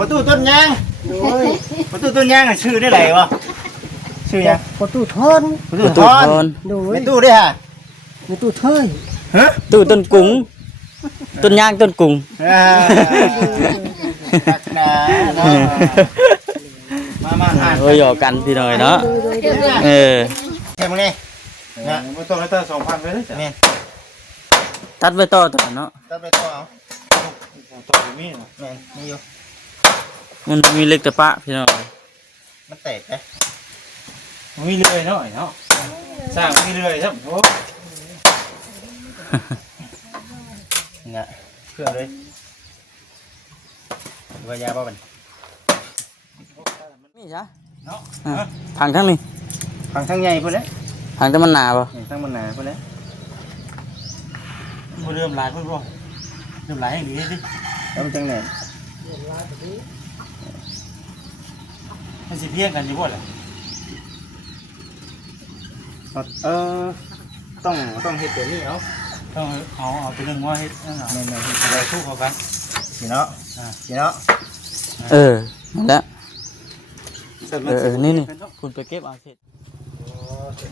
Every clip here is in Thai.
ประตูต้นยางประตูต้นยางชื่อได้ไรวะชื่อยังประตูทอน ประตูทอนประตูได้ฮะประตูเทย ฮะ ตู้ต้นกุ้งต้นย่างต้นกุ้งมาโอ้ยหยอกกันพี่น้อยเนาะแค่มึงนี่นะไม่ต้องให้ตั้ง2,000ไปเลยจ้ะเนี่ยตัดไว้ต่อเนาะตัดไปต่อเอาต่อมีเนาะแม่มีอยู่มันมีเล็กแต่ปะพี่น้อยมันแตกเลยมีเลื่อยเนาะเนาะสร้างมีเลื่อยครับโอ้เนี่ยเครื่องเลยว่ายาบ้าบันนี่จ้ะเนาะทางทั้งนี้ทางใหญ่พุ่นเลยทางแต่มันหนาป่ะทางมันหนาพุ่นเลยเริ่มลายพุ่นบ่เริ่มลายอย่างนี้ดิแล้วมันจังไหนมันสิเพี้ยงกันอยู่บ่แหละต้องเฮ็ดตัวนี้ต้องเอาตัวนึงว่าเฮ็ดนั่นน่ะแม่นๆเฮ็ดอะไรสู้เขากันสิเนาะสิเนาะนั่นแหละนี่คุณไปเก็บเอาเสร็จ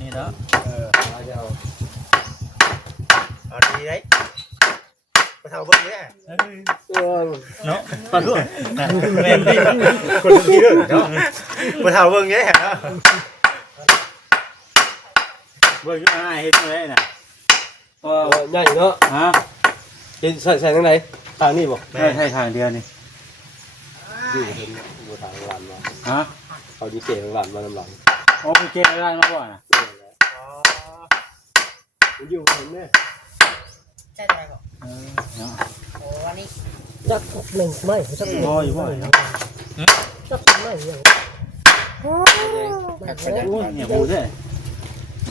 นี่เนาะเอาดีได้ไปเท่าเบิ้งเนี่ยเนาะขอโทษแม่นดิคนดีเด้อเนาะไปเท่าเบิ้งเนี่ยเนาะเบิ้งอยู่ง่ายเฮ็ดจังได๋น่ะใหญ่เนาะฮะเห็นใส่ทางไหนทางนี้บ่ใช่ทางเดียวนี่อยู่เห็นบ่ทางหลานมาฮะเอาดิเกทางหลานมาลำหลังโอ้ไปเจอร้านมาบ่น่ะอยู่เห็นแม่ใช่ไหมบอกเนาะโอ้วันนี้จักหนึ่งไม่จักบ่อยู่บ่เนาะจักไม่อย่างโอ้ยเนี่ยบูเด้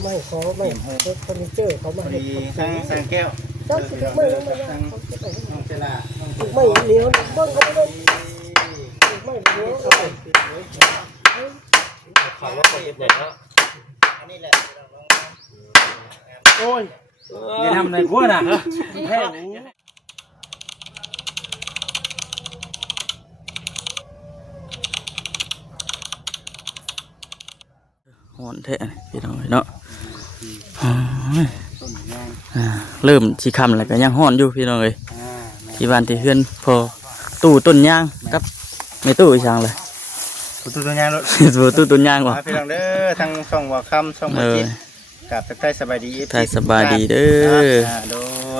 ไม่ขอไม่เฟอร์นิเจอร์เขามาให้ทางแก้วจักไม่ลงมาน้องเจล่าไม่เหนียวเบิ้งเขาไม่ไม่เหนียวเขาว่าเขาเห็นไหนเนาะอันนี้แหละโอ้ยอย่าทำอะไรกูน่ะแพ้หอนแท้พี่น้อยเนาะเริ่มชีคำแล้วก็ยังห้อนอยู่พี่น้องเลยที่บ้านที่เฮือนพอตู้ต้นยางกับไม่ตู้อีช่างเลยตู้ต้นยางรถตู้ต้นยางว่ะพี่น้องเด้อทางช่องว่าคำช่องมือจิตกับทักทายสบายดีทักทายสบายดีเด้อโด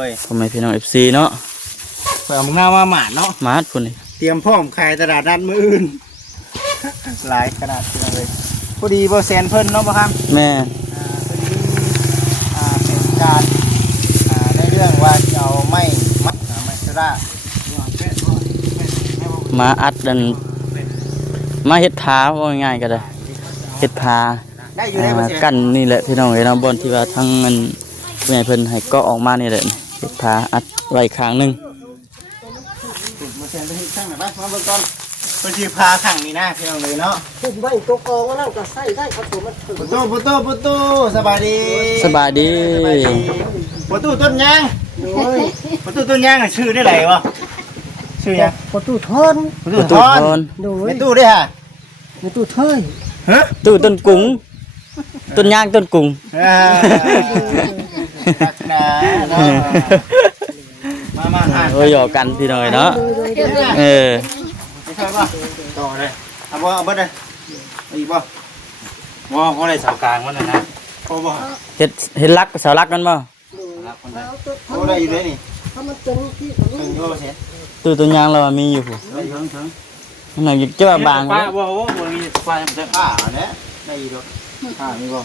ยทำไมพี่น้อง FC เนาะเอามึงหน้ามาหมาดเนาะหมาดพุ่นนี่เตรียมพร้อมขายตลาดนัดมื้ออื่นหลายขนาดพี่น้องเลยพอดีบ่แซนเพิ่นเนาะบ่ครับแม่เป็นการในเรื่องว่าจะเอาไม้สุรามาอัดดันมาเฮ็ดพาว่าง่ายๆก็ได้เฮ็ดพากันนี่แหละพี่น้องเอ้ยเนาะบอนที่ว่าทั้งมันผู้ใหญ่เพิ่นให้ก็ออกมานี่แหละเฮ็ดพาอัดไว้ข้างนึงมาแซนไปเฮ็ดข้างไหนบ้างมาเบิ่งก่อนเพิ่นสิพาข้างนี้นะพี่น้องเลยเนาะขึ้นไม่ตกกองแล้วก็ใส่ได้ครับผมมันประตูสบายดีประตูต้นยางประตูต้นยางชื่อได้ไรวะชื่อยังประตูทอน ประตูเป็นตู้ได้ฮะประตูเทยตู้ต้นกุ้งต้นย่างต้นกุ้งมาโอ้ยหยอกกันพี่น้อยเนาะไม่ใช่ป่ะต่อเลยเอาบ่ได้อีกบ่เขาได้เสากลางมันนะพอบ่เฮ็ดลักเสาลักกันบ่เขาได้อยู่เลยนี่ถ้ามันเป็นที่ตู้ต้นยางเรามีอยู่ผู้มันหนักจะว่าบางป้าบ่มีป้าจะผ้าเนี่ยได้อยู่ดอกผ้ามีบ่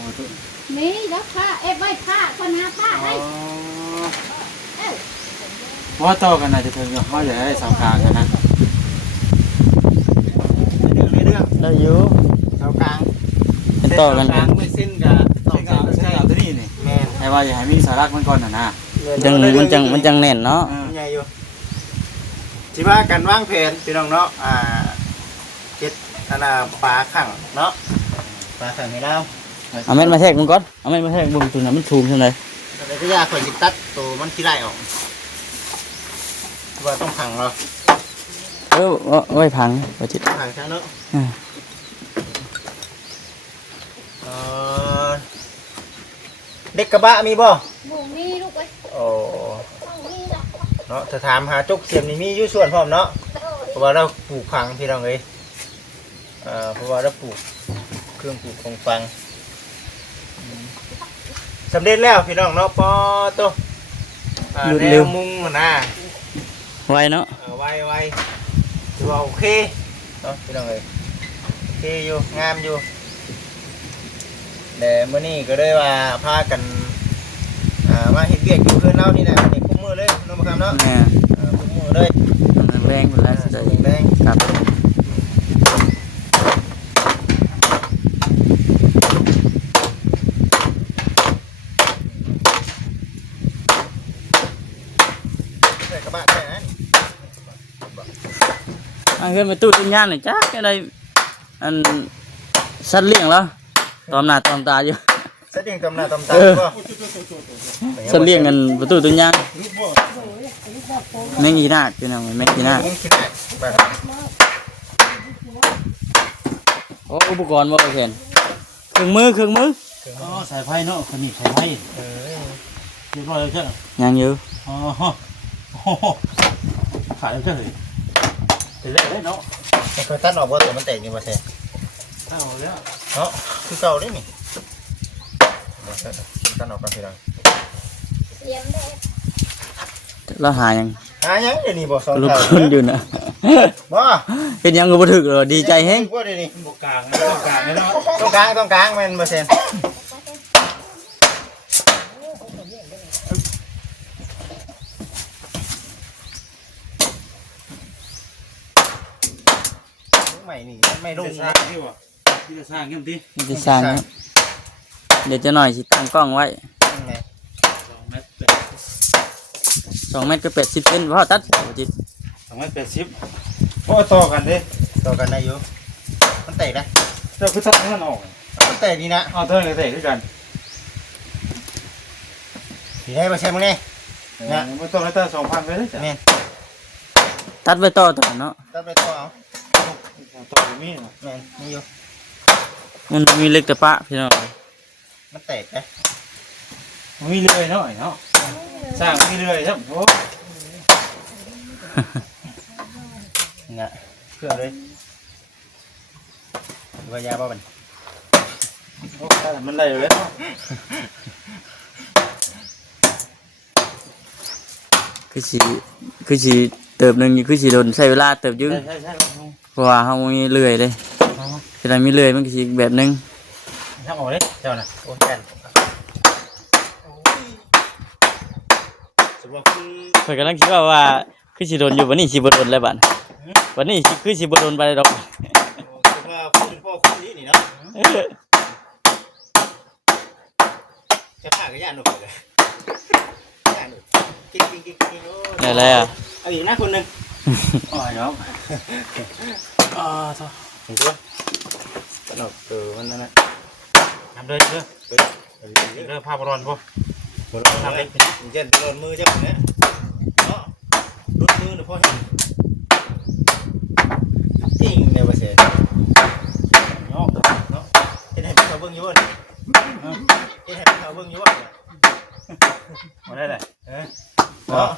มีแล้วผ้าไม่ผ้าคนหาผ้าให้ว่าต่อกันนะจะถึงเขาจะได้เสากลางกันนะเรื่องได้อยู่เสากลางต่อกันไม่สิ้นกับต่อกันใช่เอาตัวนี้นี่แม่แต่ว่าอย่าให้มีสาระมันก่อนนะมันจังแน่นเนาะใหญ่อยู่ที่ว่าการวางแผนพี่น้องเนาะเจ็ดปลาขังเนาะปลาขังให้เราเอาเม็ดมาแทกมึงก่อนเอาเม็ดมาแทกบึงตัวนั้นมันถูกใช่ไหมแต่ก็ยากคนจิตตัดตัวมันขี้ไล่ออกว่าต้องขังเรา ไว้พังบ่จิต ห่างทางเนาะเด็กกระบะมีบ่ บุงนี่ลูกเอ้ย โอ้ บุงนี่เนาะ เนาะถ้าถามหาจุกเสียมนี่มีอยู่ส่วนพร้อมเนาะเพราะว่าเราปลูกพังพี่น้องเอ้ยเพราะว่าเราปลูกเครื่องปลูกของฟังสำเร็จแล้วพี่น้องเนาะปอโตแนวมุงนะ ไว้เนาะ ไวถือว่าโอเคเนาะพี่น้องเอ้ยโอเคอยู่งามอยู่แต่เมื่อนี้ก็ได้ว่าพากันมาเฮ็ดเวียกอยู่เพื่อนเรานี่นะนี่คุ้มมือเลยน้องประคำเนาะ แม่ คุ้มมือเลย แรงพุ่นแล้วสิได้ แดง ครับ ใส่กระบะได้นะ อันเพิ่นไปตู้ตุ้นย่างนี่จักได้อันสัตว์เลี้ยงแล้วตอมหน้าตอมตาอยู่ เสด็จตำหน้าตำตาก็ สัตว์เลี้ยงกันประตูตุ้นย่างแมงอีนาคพี่น้องแมงอีนาค คิดได้แบบ โอ้อุปกรณ์บ่เห็นเครื่องมือ อ๋อสายไฟเนาะคนนี้สายไฟเรียบร้อยแล้วใช่ไหม ยังอยู่ อ๋อโอ้โหขายแล้วใช่ไหมแต่แรกเลยเนาะ ไอ้คนตัดออกว่าตัวมันแตกนี่มาแท้ เอาแล้ว เนาะคือเก่าได้นี่ตัดออกกันทีหลัง เสียมแดง แล้วหายัง ยังเดี๋ยวนี้บอกสอง ลูก เท่า คนอยู่นะ บ่ เฮ็ดหยังก็บ่ถึกเลยดีใจแฮง ว่าเดี๋ยวนี้ บกกลางนะต้องกลางเลยเนาะ ต้องกลางมันมาเซ็นใหม่นี่ไม่ลง สร้า นะ งที่วะที่จะสร้างเงี้ยมั้ย มันจะสร้างครับเดี๋ยวจะหน่อยสิตั้งกล้องไว้ 2 เมตร 2 เมตรก็80เซนพอตัดบ่จิต 2 เมตร 80เพราะต่อกันเด้ ต่อกันได้อยู่มันแตกนะ เจ้าคือตัดให้มันออก มันแตกนี่นะ เอาเท่าไหร่เตะด้วยกัน สีให้มาใช้มึงนี่ ไม่ต้องให้ตัด2,000ไปเลยจ้ะ นี่ ตัดไว้ต่อเนาะ ตัดไปต่อเอา ต่อไปมีเนาะ แม่นนี่อยู่ มันมีเล็กแต่ปะพี่น้อง มันแตกนะ มีเรื่อยเนาะเนาะสร้างมีเรื่อยครับโอ้ นี่เครื่องเลยว่ายาบ่บัน มันได้อยู่แล้ว คือสิเติบหนึงคือสิโดนใช้เวลาเติบอยู่ ใช่ เพราะว่าเฮามีเลื่อยเลยเวลามีเลื่อยมันก็สิอีกแบบหนึง ทำออกเลยเจ้าน่ะ โอ้ยแก่นสมมติว่าคุณ เพิ่นกำลังคิดว่าคือสิโดนอยู่วันนี้สิบ่โดนแล้วบัดวันนี้สิคือสิบ่โดนไปดอก สมมติว่าคุณเป็นพ่อคุณนี่เนาะจะผ่ากับย่าหนุ่มเลยย่าหนุ่มกิ๊กโอ้ ได้แล้ว เอาอีกนะคนหนึ่ง อ๋อเนาะอ่าต่อ เห็นปะสนุกมันนั่นแหละ ทำเลยเด้อเด้อภาพร้อนป่ะ ทำเล็กเย็นโดนมือจับเนี่ยเนาะรุดมือหรือพ่อเห็นจริงในประเทศ เนาะ เนาะเห็นให้พี่เขาเบิ้งอยู่วะเห็นให้พี่เขาเบิ้งอยู่วะ มาได้เลย เนาะ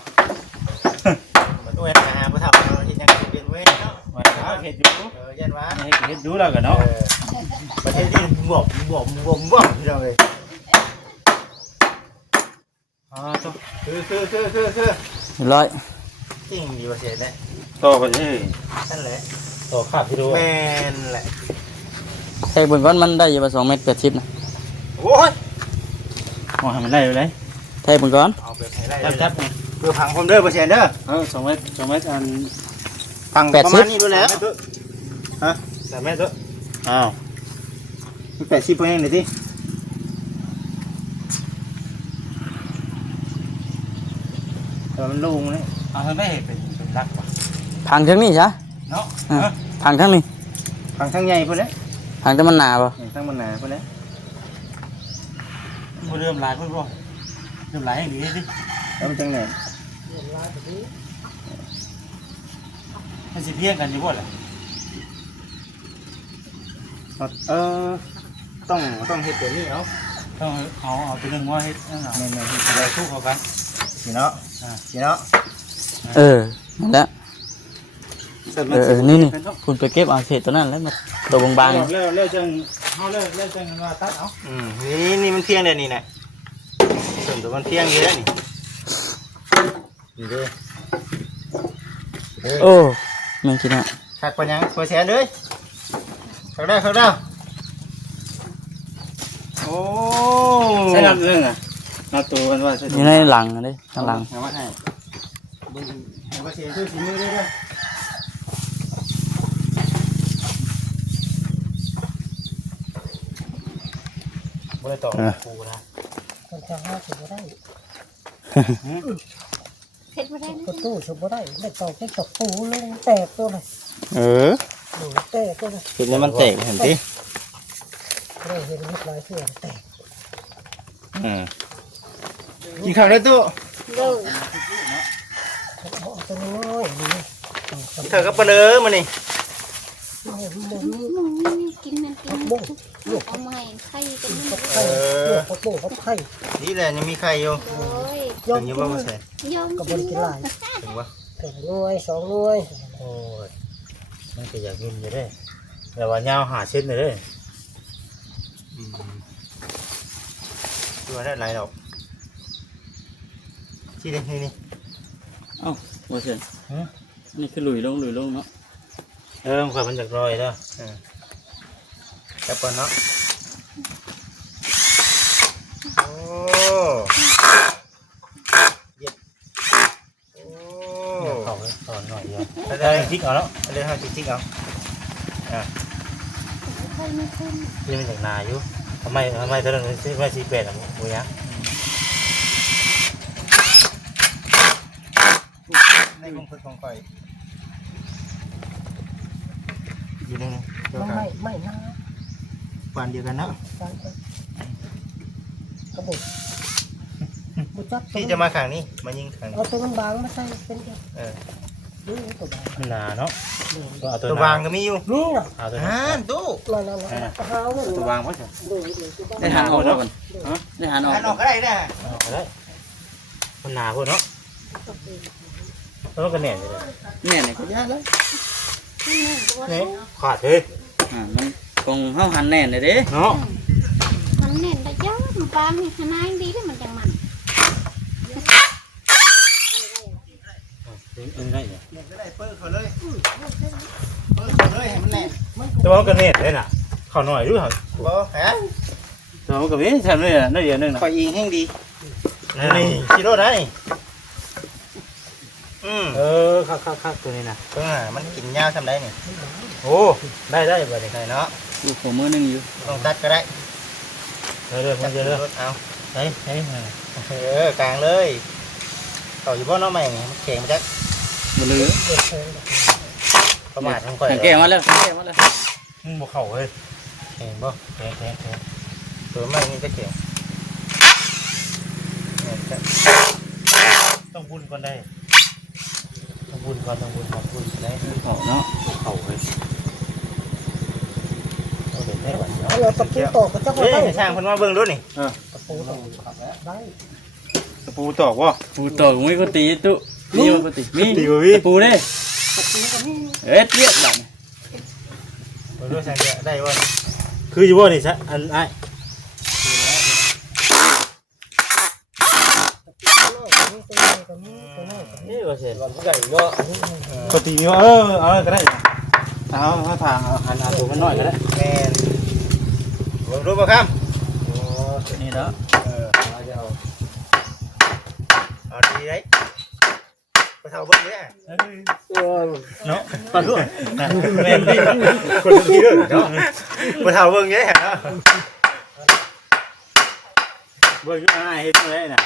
มันด้วยนะฮะผู้เฒ่าเราที่ยังเปลี่ยนเว้ยเนาะ มาเห็ดอยู่ เย็นวะ เห็ดดูแล้วกันเนาะ ประเทศที่บวบที่เราเลย อ่าต่อ คือ เรียบร้อย จริงดีประเทศเนี่ย ต่อกันเลย นั่นแหละ ต่อขาดที่ดู แม่นแหละ แทกเบิ่งก่อนมันได้อยู่ว่า2เมตร80นะ โอ้ย มองให้มันได้อยู่เลย แทกเบิ่งก่อน เอาไปให้ได้ จับนี่ เพื่อพังผมเด้อประเทศเด้อ 2 เมตรอัน พังประมาณนี้ด้วยแล้ว 3 เมตรเด้อ อ้าว80เพิ่งเลยสิมันลงเลย เอาทางได้เป็นรักป่ะ พังทั้งนี้ซะ เนาะ พังทั้งนี้ พังทั้งใหญ่พุ่นเลย พังแต่มันหนาบ่ ทั้งมันหนาพุ่นเลย เริ่มลายเพิ่มบ่เริ่มลายอย่างนี้ดิ แล้วมันจังไหน มันสิเพี้ยงกันอยู่บ่แหละต้องเฮ็ดตัวนี้เอา ต้องเอาตัวนึงว่าเฮ็ดนั่นน่ะแม่นๆได้สู้เขากัน สิเนาะสิเนาะ นั่นแหละนี่คุณไปเก็บเอาเศษตัวนั้นแล้วมาตัวบางๆ แล้วจังเฮาแล้วจังว่าตัดเอา นี่มันเพียงเด้นี่น่ะส่วนตัวมันเพียงอยู่แล้วนี่นี่เด้ โอ้แม่งกินอ่ะ คักปานยังบ่แสนเลยเข้าได้โอ้ ใช้น้ำเรื่องอ่ะเอาตัวกันว่าใช่ อยู่ในหลังนะเด้ข้างหลัง เอาไว้ให้ บ่แสนช่วยฝีมือได้เด้อบ่ได้ตอกปูนะ คนจะห้าสิบได้ เผ็ดบ่ได้นะ ประตูสิบได้ได้ตอกแค่ตอกปูเลยแตกตัวเลยหนูแตกตัวเลย เห็นแล้วมันแตกเห็นติ ได้เห็นลูกลายเสื้อแตก กินข้าวได้ตู้ เด้อ เอาตัวน้อยนี่ เธอก็เปลือมานี่ หมุน หมูนี่กินมันกินเอามาให้ไข่กันนี่ กับไข่เลือกกับโบกับไข่ นี่แหละยังมีไข่อยู่ โอ้ย ย่อ ถึ ม งยังว่าบ่ใส่ ยอม กับบ กิน ริกินลาย ถึงว่า ถึงหน่วยสองหน่วย โอ้ยมันก็อยากกินอยู่เด้แต่ว่ายาวหาเส้นเลยเด้ ตัวได้หลายดอกที่นี่ โอ้เช่นนี่คือหลุยลงเนาะ มันข่อยมันจากรอยเด้อ จับก่อนเนาะโอ้เย็ดโอ้ เข้าไปตอนหน่อยเดียว ได้ พริกเอาแล้ว เลยให้จิ๊กเอา ไข่ไม่ขึ้น นี่มันจากนาอยู่ทำไมตอนนั้นซื้อมา48อ่ะบ่ยัง ในกรงฝึกของก่อยอยู่นี่เดียว มัน กัน ไม่น้า ปานเดียวกันเนาะ การกระบอกบุจับ พี่จะมาขังนี่มายิงขังนี่ เอาตัวมันบางมาใส่เป็นนี่ตัวบาง มันนาเนาะก็เอา ตัววางก็มีอยู่ นี่นะ เอาตัว ตู้ นั่นเท้าเนี่ย ตัววางไว้เถอะ ได้หารออกแล้วกันได้หารออก หันออกก็ได้นะ เอาได้มันนาพุ่นเนาะแล้วก็แหน่นอยู่เลย เนี่ยนี่ก็ยากเลย นี่ขาดเลย มันคงเฮาหันแน่นเลยเด้ เนาะ มันแน่นได้เยอะมันปลาให้ขนาดดีได้มันจังมัน ได้เนี่ย ก็ได้เปิดเขาเลยเปิดเขาเลยให้มันแน่น แต่ว่ามันก็แหน่นเลยน่ะข้าวหน่อยด้วยเหรอ บ่ฮะ แต่ว่ามันก็มีแถมเลยน่ะได้เดียวนึงน่ะ คอยยิงแห้งดีนี่ชิโร่ได้คักตัวนี้นะ มันกินยาวทำได้นี่ โอ้ได้บ่ได้ ได้เนาะ อยู่ขมือนึงอยู่ ต้องตัดก็ได้ เด้อมันจะเด้อ เอา เฮ้ย กลางเลยต่ออยู่บ่น้องใหม่นี่มันแข็งมาจัก บ่ลือ ประมาทของข่อย แก่มาแล้ว มึงบ่เข้าเฮ้ย แข็งบ่ แข็ง ตัวใหม่นี่จะแข็ง ต้องบุญก่อนได้ต้องบุญก่อนได้ เขาเนาะ เข้าเฮ้ยเอาเด็ดได้ก่อน เอาเราตะปูตอกก็จะ เฮ้ ได้ ยช่างเพิ่นมาเบิ่งดูนี่ ตะปูตอกได้ ตะปูตอกวะ ปูตอกมีก็ตีตุมีก็ตีมี ตีบ่มี ปูเด้ ตะปูก็มี เอ็ดเรียบบัด เบิ่งดูช่างได้บ่ คืออยู่บ่นี่ซะอันไอ้ ตัวน้อยก็มีตัวน้อยก็มี นี่ว่าเสร็จ ปกตินี่ว่าเอาก็ได้เอาทางหันตัวมันน้อยก็ได้ แม่นเบิ่งดูบ่ครับ นี่เนาะ เอาดีได้ไปเท่าเบิ่งเด้เนาะปลาด้วยแม่นดิ คนที่เด้อเนาะไปเท่าเบิ่งเด้เนาะ เบิ่งอ้ายเฮ็ดได้น่ะ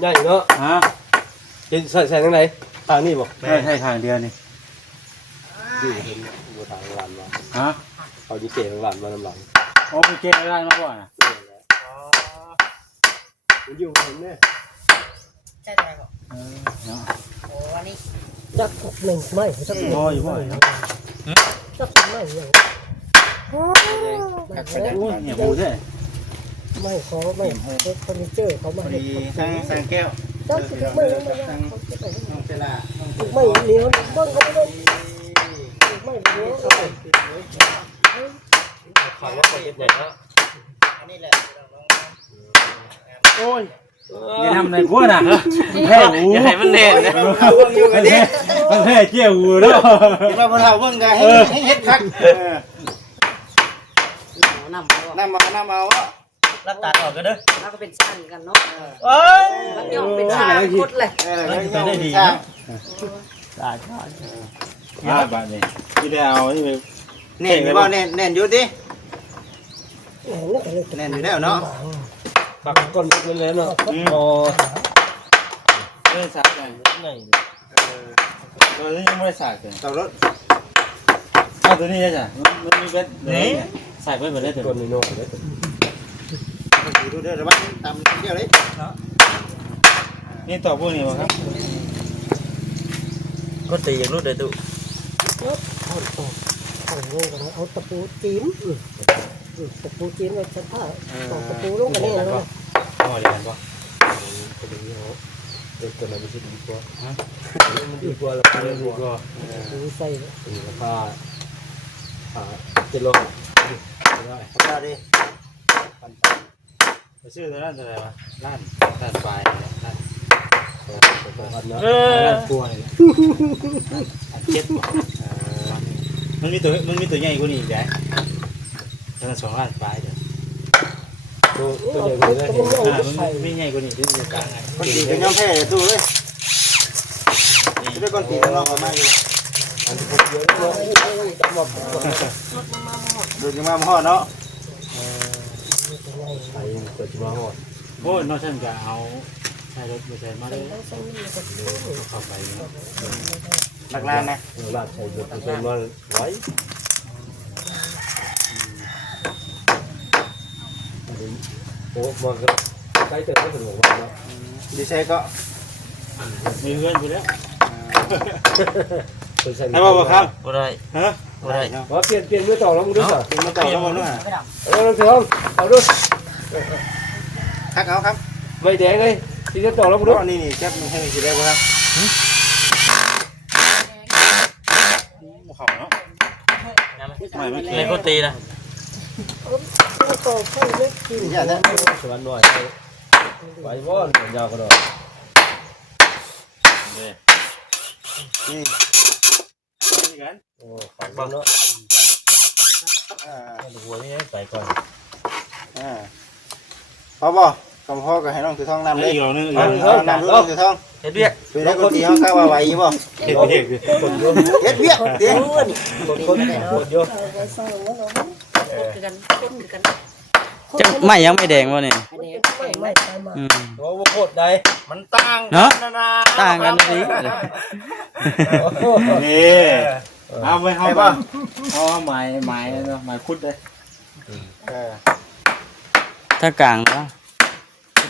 ใหญ่เนาะ ฮะ เป็นใส่ทางไหนทางนี้บ่ ใช่ทางเดียวนี่ ดูเห็นบ่ทางหลานมา ฮะ เอาดิเก๋หลานมาลำหลัง โอ้ไปเก็บได้มาก่อนน่ะ มันอยู่เห็นแน่ ใช่ไหมครับ เนาะ โอ้อันนี้ จักหนึ่งไม่จักหนึ่ง บ่อยู่บ่ จักไม่อย่าง โอ้ยเนี่ยบูใช่ ไม่เขาไม่เฟอร์นิเจอร์เขามา มีทั้งสังแก้ว จักไม่ไม่ ทั้งน้องเซล่า ไม่เหนียวเบิ้งเขาไม่ได้ไม่เหนียว ขายว่าคนเฮ็ดใหญ่เนาะ อันนี้แหละ โอ้ยอย่าทำอะไรกูน่ะแพ้หู อย่าให้มันเน่น อยู่กันดิ มันแพ้เจี้ยวหูเนาะ เห็นว่าบ่เฒ่าเบิ่งก็ให้เฮ็ดคักน้ำเอาวะรับตาออกกันเด้อ แล้วก็เป็นช่างกันเนาะ เอ้ย แล้วเดี๋ยวเป็นช่างพุทธเลย ได้ดีเนาะ บาดนี้ที่ได้เอานี่ไป แน่นอยู่บ่แน่นอยู่ดิ แหน่เลย แน่นอยู่แล้วเนาะ ปักก้นเป็นเลยเนาะอ๋อ เล่นสากกันตัวนี้ยังไม่ได้สากเลย ต่อรถ เอาตัวนี้ได้จ้ะมันมีเบ็ดใส่ไปหมดเลยตัว ก้นนี่โน่เลย ดูเด้อระวังตำเดียวเลย นี่ต่อพวกนี้บ่ครับ ก็ตีอย่างนู้นเลยตุ เอาเงินกันเอาตะปูจิ้มตะปูจิ้มเลยจะผ้าตอกตะปูลงกันนี่นะ อ๋อเดี๋ยวกันป่ะ คนนี้เขาเด็กคนนั้นไม่ใช่ดีกว่ามันดีกว่าแล้วมันดีกว่า ปูใส่ ตีกับผ้าจะลงได้ เอาดิ ไปซื้อตัวนั้นตัวไหนวะร้านปลายร้าน พันนะกล้วย เจ็ดมันมีตัวใหญ่กว่านี้อีกแล้วตัวนั้น2 ล้านปลายเดี๋ยว ตัวใหญ่กว่านี้ มันไม่ใหญ่กว่านี้ที่อยู่กลางไง คนตีก็ยอมแพ้ตู้เลยด้วยคนตีน้องเขามาอยู่ดูจังมาห่อเนาะ ใส่เปิดมาหอด โอ้ยน้องท่านก็เอาใช้รถไปใช้มาเลยเข้าไป หลักล้านนะ ลาดใส่เปิดเป็นมาไว้โอ้มาก็ใกล้เติมก็ถึงบอกว่าเนาะ ดีเซก็ มีเพื่อนไปแล้ว เป็นใส่ ให้บอกครับ บ่ได้ ฮะ บ่ได้ ว่าเปลี่ยนมือต่อแล้วมึงดูสิ เป็นมาต่อแล้วมั้งนู่น เอาเถอะเอาดู คักเอาครับ ไม่แดงเลยที่จะต่อแล้วมึง ร ดู ถนี่นี่แคบให้สิได้บ่ครับ เขาเนาะ เลยก็ตีนะ ตอกใส่เล็กกิน อย่าได้ สวรรค์หน่อยไปว่อนยาวก็ได้ นี่ นี่กัน โอ้ขังบ้างเนาะ หัวนี่ใส่ก่อน พอบ่กำพ่อก็ให้น้องถือทองนำเลย อีกนึงอีก น้ำลูกถือทอง เฮ็ดเวียก ไปได้คนตีเขาข้าวไหวบ่ เด็กเด็ก คนโยน เฮ็ดเวียกเด้ คนโยน ไปใส่แล้วเนาะ จะไม่ยังไม่แดงวะนี่ ไม่ไปมา โอ้โหดได้ มันต่าง เนาะต่างกันสิ นี่เอาไปเอาป่ะเอาไม้เนาะไม้คุดเลย ถ้ากลางเนาะ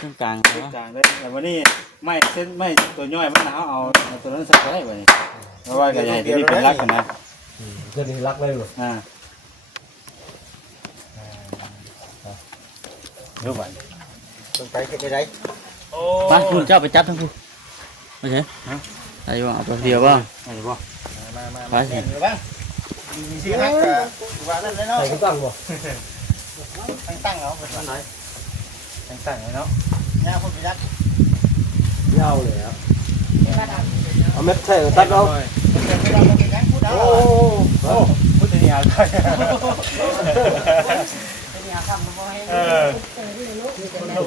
ถ้ากลางเนาะ จางเลยแต่วันนี้ไม่เส้นไม่ตัวย่อยมันเอาตัวนั้นสักไว้วันนี้เพราะว่าใหญ่ตัวนี้เป็นรักกันนะ ก็นี่รักเลยหรอ เดี๋ยวไป คนไปเฮ็ดได้ มาคุณเจ้าไปจับทั้งคู่โอเคได้ว่าเอาตัวเดียวบ้าง อะไรบ่ ไปสิ บ้างมีชื่อฮักว่านั่นเลยเนาะ ใส่ตั้งบ่ ตั้งเอาเป็นวันไหนตั้งเลยเนาะย่าพูดไปยัก ยาวเลยครับเอาเม็ดใส่ตัดเอา โอ้ โอ้พุทธิยาได้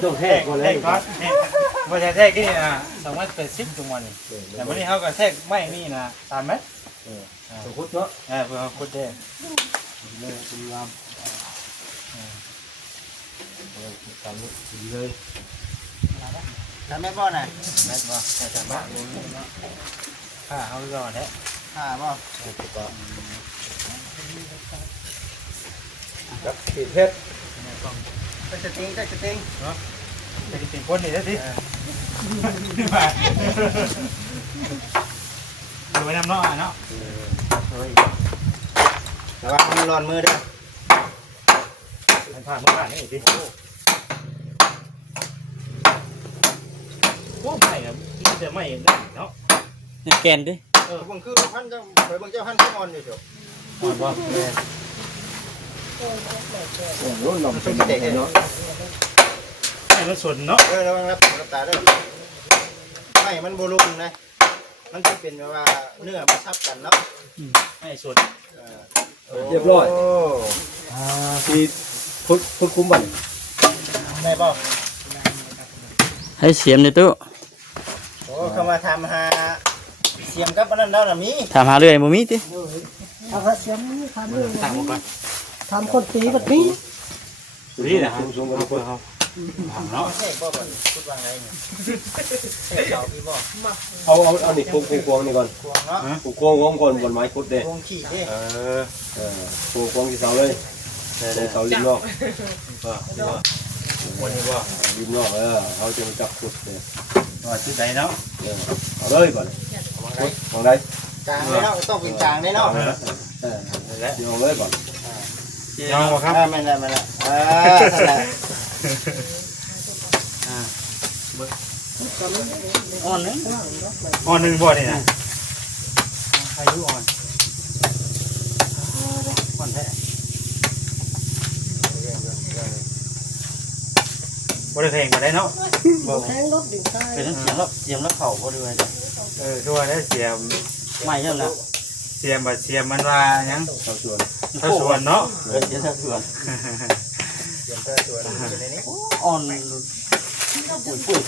ต้องแทกก่อนเลย ครับไม่ใช่แทกนี่นะ280ตรงวันนี้แต่วันนี้เขาก็แทกไม่นี่นะ3 เมตร สมมติเนาะ เพื่อคุดได้ เลยคุณรามตามนี้เลย ทำแม่บ่น่ะ แม่บ่แต่สามารถค่าเขาก่อนแท้ บ่ ครับขีดเพชร ก็จะติ้งก็จะติ้ง จะกินคนนี่ได้สิ เอาไว้น้ำเนาะเนาะ แต่ว่ามันร้อนมือเด้อ มันผ่านมาผ่านนี่ดิโอ้ไม่ครับมันจะไม่เนาะ นี่แกนดิ บางคือพันเจ้าไปบางเจ้าพันที่นอนอยู่เถอะ อ่อนบ่ โอ้ลมเป็นเด็กเนาะ ให้มันสนเนาะ ระวังรับตาเด้อไม่มันโบลุงนะมันจะเป็นแบบว่าเนื้อมันทับกันเนาะ ให้สน เรียบร้อยที่พุดคุ้มบัน ได้ป่ะ ให้เสียมในตู้ โอ้เขามาทำหาเสียมกับอันนั้นแล้วนะมี ถามหาเรื่อยบ่มีติ เอากระเสียมนี่ทำเลย ต่างกันก่อน ทำคนตีแบบนี้ นี่นะฮะสูงกันเพื่อเขาเนาะ ใช่ป่ะบ่พูดว่าไงเนี่ยใช่เสาพี่บ่ เอานี่ควงนี่ก่อน ควงเนาะ ควงก่อนบนไม้คุดเด้ ควงขี่ดิ ควงที่เสาเลยเสาริมนอก วันนี้ว่า ริมนอกเขาจะมาจับคุดเลย ว่าชื่อใดเนาะ เอาเลยก่อนมองได้ กลางได้เนาะต้องเป็นกลางได้เนาะ และ ยองเลยก่อน ยองบ่ครับ ไม่ได้นั่นแหละอ่อนนึง อ่อนหนึ่งบ่นี่นะอายุอ่อนแท้บ่ได้แพงบ่ได้เนาะ แทงรถดิ่งใต้ เป็นเสียมแล้วเสียมแล้วเข้าบ่ด้วย คือว่าได้เสียม ไม่เท่านั้น เสียมบัดเสียมมันว่าหยัง เสาส่วน เท่าส่วนเนาะ เดี๋ยวถ้าส่วน เสียมเสื้อตัวอยู่ในนี้ อ่อนปุ้ย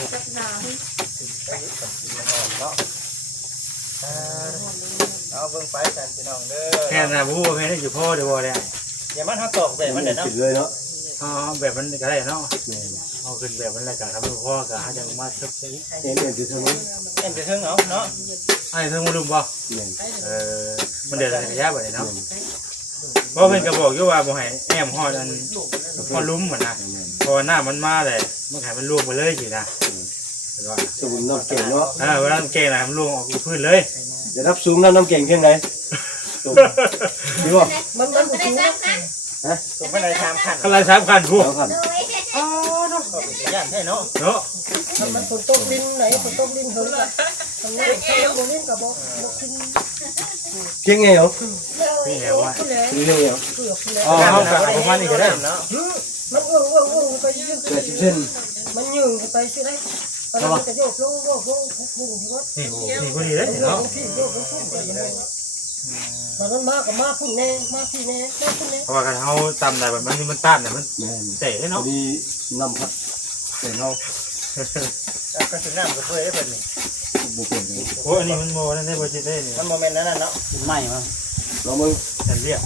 เอาเบิ่งไปสันพี่น้องเด้อ แค่น่ะบ่ฮู้ว่าแม่นอยู่พ่อเด้อบ่ได้ อย่ามันหักตอกแบบมันเด้อเนาะ ติดเลยเนาะ อ๋อแบบมันก็ได้เนาะเอาขึ้นแบบมันแล้วก็ทำให้พ่อก็หาจังมาทึบใส่ เอ็นที่ทางนี้ เอ็นไปเทิงเอาเนาะ ไอ้เพิ่งมาลุมบ่ เนี่ย มันเดือดระยะบ่ได้เนาะเพราะเพิ่นก็บอกอยู่ว่าบ่ให้แอมฮอดอันฮอดลุ่มเหมือนน่ะเพราะว่าน้ามันมาเลยมันให้มันลวกไปเลยสินะ สมุนน้ำเก่งเนาะ เวลามันเก่งน่ะมันลวกออกพื้นเลย จะรับสูงน้ำเก่งเพียงไหนดีป่ะ มันสูง ถูกไปได้3ขั้น คันละ3คันพูด แล้วกัน ก็เป็นย่านแท้เนาะ เนาะ มันฝนตกดินไหนฝนตกดินเหินทำไงโมเล่นกับบอกกิน เก่งไงเหรอ นี่แหละว่า ขึ้นแล้ว ดีเลยเหรอ เกือบแล้ว อ๋อเฮาก็ประมาณนี้ก็ได้ เนาะ มันไปยืด 80 เส้น มันยืดไปสิได้ตอนนั้นจะโยกลงที่วัด นี่พอดีเลยเนาะ พี่โยกลงพุ่งไปเลยตอนนั้นมากับมาพุ่งแน่มาพี่แน่มาพุ่งแน่ เพราะว่าคันเฮาตำได้แบบมันต้านเนี่ยมัน แม่น เตะ พอ เนาะ ดีน้ำผัดเป็นเรา ก็สิน้ำก็เปื่อยได้เพิ่นนี่ บุกเก่งเลย โอ้อันนี้มันโมนั่นได้บ่สิได้นี่ มันบ่แม่นนั่นน่ะเนาะ ใหม่มา เรามึง ฉันเรียก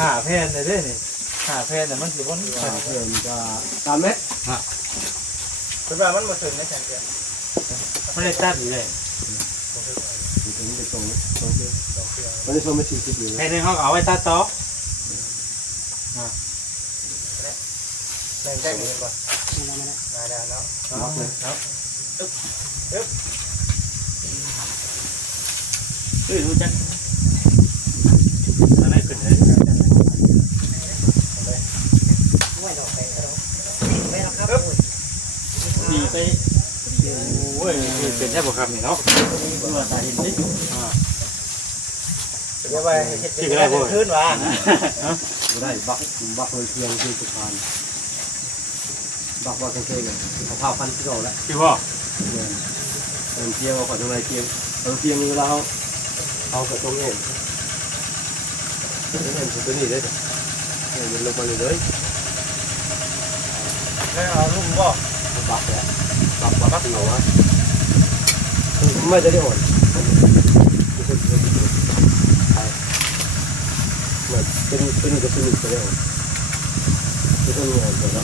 หาแพนได้เด้นี่หาแพนน่ะมันสิบ่ เพื่อนจะ3 เมตร เพิ่นว่ามันบ่ถึงในฉันเด้อ ไม่ได้ตัดอยู่เลย ถึงไปตรงนี้มันจะชมไม่ถึง10อยู่ แพนนึงเขาเอาไว้ตัดต่อ แม่นได้มือบ่มาแล้วเนาะ มักเลย รู้จักอะไรขึ้นเลยดีไปโอ้ยเป็นแค่บอกคำนี่เนาะ เดี๋ยวไปเฮ็ดเป็นได้คืนว่ะ ไม่ได้บักเลยเพียงที่สุพรรณบักว่าเก่งเลยเขาพาพันที่เราแล้ว พี่พ่อ เพียงเอาขอทำไมเพียงเพียงเราเอากระตรงนี้เห็นตัวนี้ได้จ้ะมันลงมาเลย แล้วเอาลุ่มบ่ บักแล้วบักเหรอวะไม่จะได้อ่อนเป็นกับเป็นจะได้อ่อนไม่ต้องอ่อนแต่ละ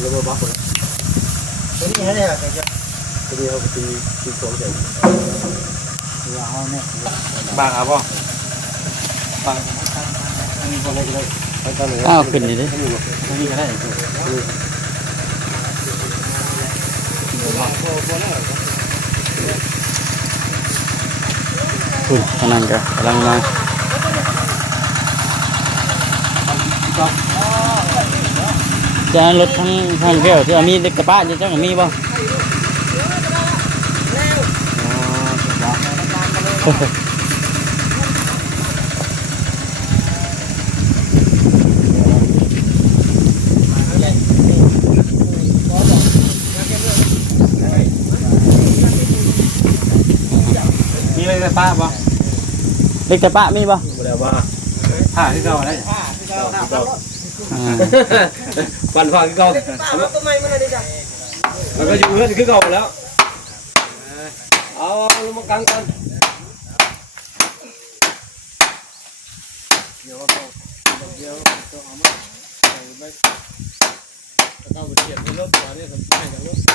แล้วมาบักเลย ตัวนี้ให้ได้ครับจะ ตัวนี้เขาตีสองเสียง บางครับพ่อบ างอันนี้คนไหนก็ได้ไปทางไหน อ้าวขึ้นนี่ดิ ตรงนี้ก็ได้ เ คุณขนาดก็กำลังมาจะรถทั้งแก้วที่มีเด็กกระบะจะมีบ่มีอะไรป้าบ่ เด็กกระบะมีบ่ บ่ได้ว่าผ้าที่เก่าได้ปั่นผ้าที่เก่ามันก็อยู่เฮือนคือเก่าแล้วเอาลงมากลางกันเดี๋ยวเอามาใส่ไปแล้วก็เทียบในรถตัวนี้ทำให้กับรถ